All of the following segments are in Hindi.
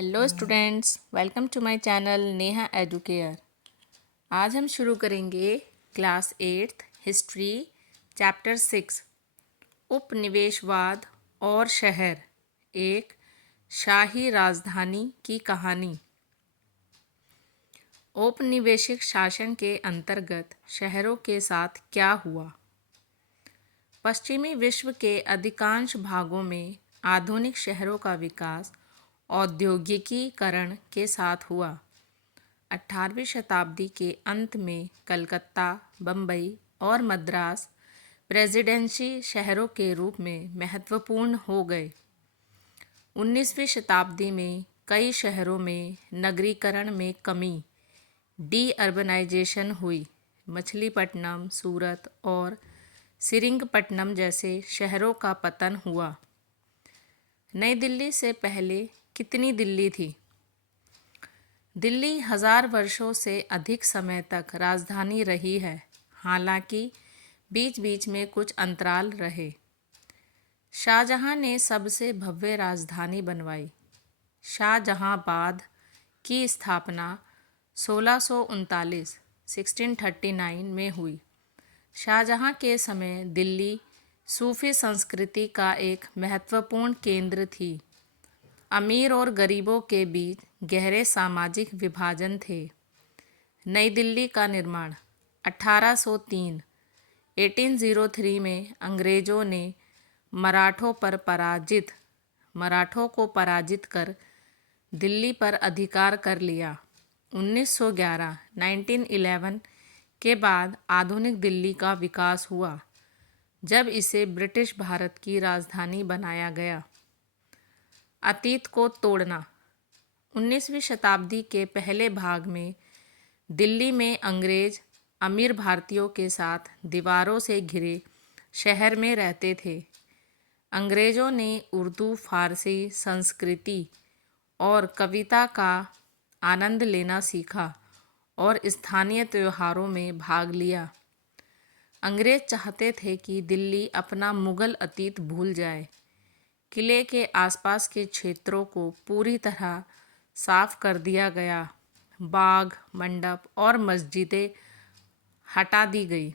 Hello students, welcome to my channel Neha Educare. आज हम शुरू करेंगे क्लास 8th हिस्ट्री चैप्टर 6 उपनिवेशवाद और शहर, एक शाही राजधानी की कहानी। औपनिवेशिक शासन के अंतर्गत शहरों के साथ क्या हुआ? पश्चिमी विश्व के अधिकांश भागों में आधुनिक शहरों का विकास औद्योगिकीकरण के साथ हुआ। 18वीं शताब्दी के अंत में कलकत्ता, बम्बई और मद्रास प्रेसिडेंसी शहरों के रूप में महत्वपूर्ण हो गए। 19वीं शताब्दी में कई शहरों में नगरीकरण में कमी, डी अर्बनाइजेशन हुई। मछलीपट्टनम, सूरत और सिरिंगपट्टनम जैसे शहरों का पतन हुआ। नई दिल्ली से पहले कितनी दिल्ली थी? दिल्ली 1000 वर्षों से अधिक समय तक राजधानी रही है, हालांकि बीच बीच में कुछ अंतराल रहे। शाहजहां ने सबसे भव्य राजधानी बनवाई। शाहजहांबाद की स्थापना 1639 में हुई। शाहजहां के समय दिल्ली सूफी संस्कृति का एक महत्वपूर्ण केंद्र थी। अमीर और गरीबों के बीच गहरे सामाजिक विभाजन थे। नई दिल्ली का निर्माण 1803 में अंग्रेजों ने मराठों को पराजित कर दिल्ली पर अधिकार कर लिया। 1911 के बाद आधुनिक दिल्ली का विकास हुआ, जब इसे ब्रिटिश भारत की राजधानी बनाया गया। अतीत को तोड़ना। 19वीं शताब्दी के पहले भाग में दिल्ली में अंग्रेज अमीर भारतीयों के साथ दीवारों से घिरे शहर में रहते थे। अंग्रेजों ने उर्दू, फारसी संस्कृति और कविता का आनंद लेना सीखा और स्थानीय त्योहारों में भाग लिया। अंग्रेज चाहते थे कि दिल्ली अपना मुगल अतीत भूल जाए। किले के आसपास के क्षेत्रों को पूरी तरह साफ कर दिया गया। बाग, मंडप और मस्जिदें हटा दी गई।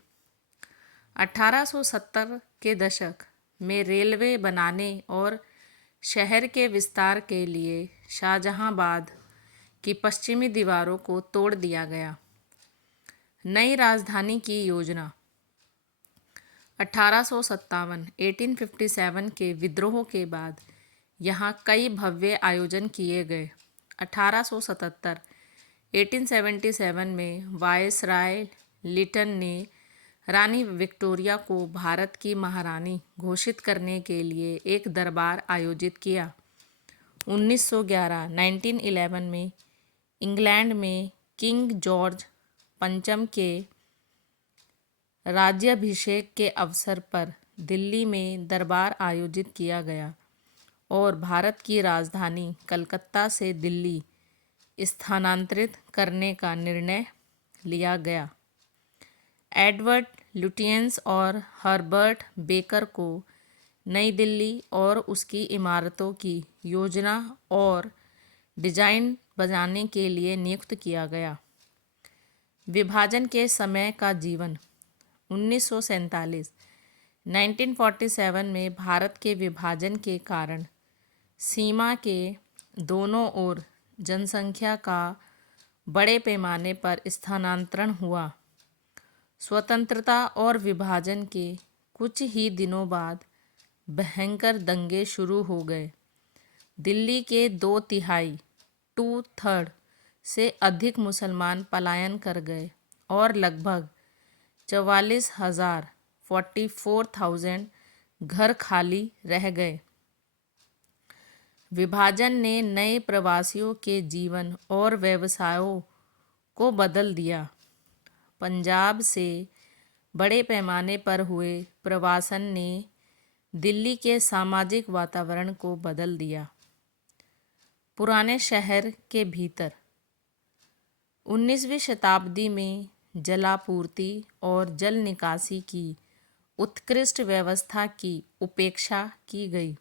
1870 के दशक में रेलवे बनाने और शहर के विस्तार के लिए शाहजहांबाद की पश्चिमी दीवारों को तोड़ दिया गया। नई राजधानी की योजना। 1857 के विद्रोह के बाद यहाँ कई भव्य आयोजन किए गए। 1877 में वायसराय लिटन ने रानी विक्टोरिया को भारत की महारानी घोषित करने के लिए एक दरबार आयोजित किया। 1911 में इंग्लैंड में किंग जॉर्ज पंचम के राज्याभिषेक के अवसर पर दिल्ली में दरबार आयोजित किया गया और भारत की राजधानी कलकत्ता से दिल्ली स्थानांतरित करने का निर्णय लिया गया। एडवर्ड लुटियंस और हर्बर्ट बेकर को नई दिल्ली और उसकी इमारतों की योजना और डिजाइन बनाने के लिए नियुक्त किया गया। विभाजन के समय का जीवन। 1947 में भारत के विभाजन के कारण सीमा के दोनों ओर जनसंख्या का बड़े पैमाने पर स्थानांतरण हुआ। स्वतंत्रता और विभाजन के कुछ ही दिनों बाद भयंकर दंगे शुरू हो गए। दिल्ली के 2/3 से अधिक मुसलमान पलायन कर गए और लगभग 44,000 घर खाली रह गए। विभाजन ने नए प्रवासियों के जीवन और व्यवसायों को बदल दिया। पंजाब से बड़े पैमाने पर हुए प्रवासन ने दिल्ली के सामाजिक वातावरण को बदल दिया। पुराने शहर के भीतर। 19वीं शताब्दी में जलापूर्ति और जल निकासी की उत्कृष्ट व्यवस्था की उपेक्षा की गई।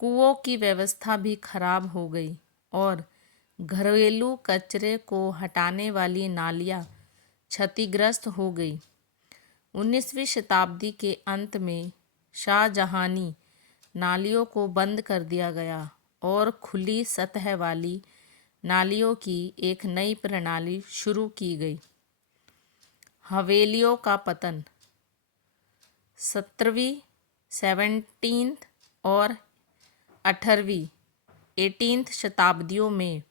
कुओं की व्यवस्था भी खराब हो गई। और घरेलू कचरे को हटाने वाली नालियाँ क्षतिग्रस्त हो गई। 19वीं शताब्दी के अंत में शाहजहानी नालियों को बंद कर दिया गया और खुली सतह वाली नालियों की एक नई प्रणाली शुरू की गई। हवेलियों का पतन 17वीं 17th और 18वीं 18th शताब्दियों में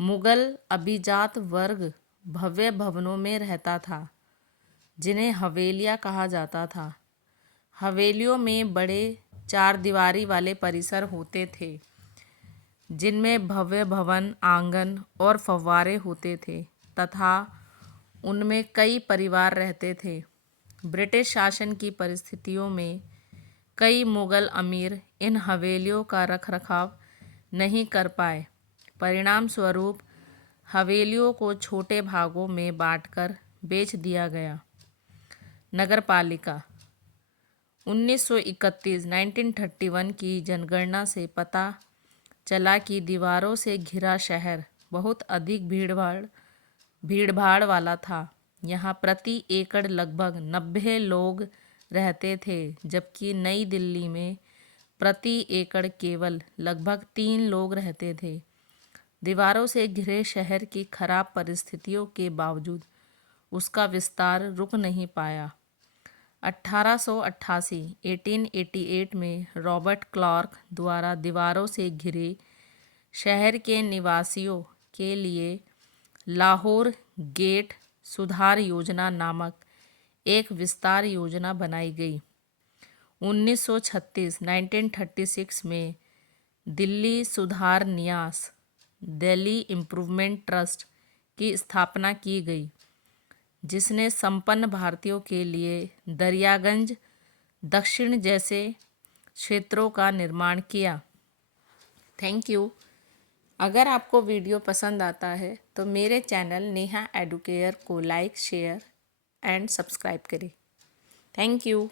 मुगल अभिजात वर्ग भव्य भवनों में रहता था जिन्हें हवेलियाँ कहा जाता था। हवेलियों में बड़े चार दीवारी वाले परिसर होते थे जिनमें भव्य भवन, आंगन और फव्वारे होते थे तथा उनमें कई परिवार रहते थे। ब्रिटिश शासन की परिस्थितियों में कई मुगल अमीर इन हवेलियों का रखरखाव नहीं कर पाए। परिणाम स्वरूप हवेलियों को छोटे भागों में बांटकर बेच दिया गया। नगरपालिका 1931 की जनगणना से पता चला कि दीवारों से घिरा शहर बहुत अधिक भीड़भाड़ वाला था। यहाँ प्रति एकड़ लगभग 90 लोग रहते थे, जबकि नई दिल्ली में प्रति एकड़ केवल लगभग 3 लोग रहते थे। दीवारों से घिरे शहर की खराब परिस्थितियों के बावजूद उसका विस्तार रुक नहीं पाया। 1888 में रॉबर्ट क्लार्क द्वारा दीवारों से घिरे शहर के निवासियों के लिए लाहौर गेट सुधार योजना नामक एक विस्तार योजना बनाई गई। 1936 में दिल्ली सुधार न्यास दिल्ली इम्प्रूवमेंट ट्रस्ट की स्थापना की गई, जिसने संपन्न भारतीयों के लिए दरियागंज दक्षिण जैसे क्षेत्रों का निर्माण किया। Thank you. अगर आपको वीडियो पसंद आता है तो मेरे चैनल नेहा एडुकेयर को लाइक, शेयर एंड सब्सक्राइब करें। Thank you.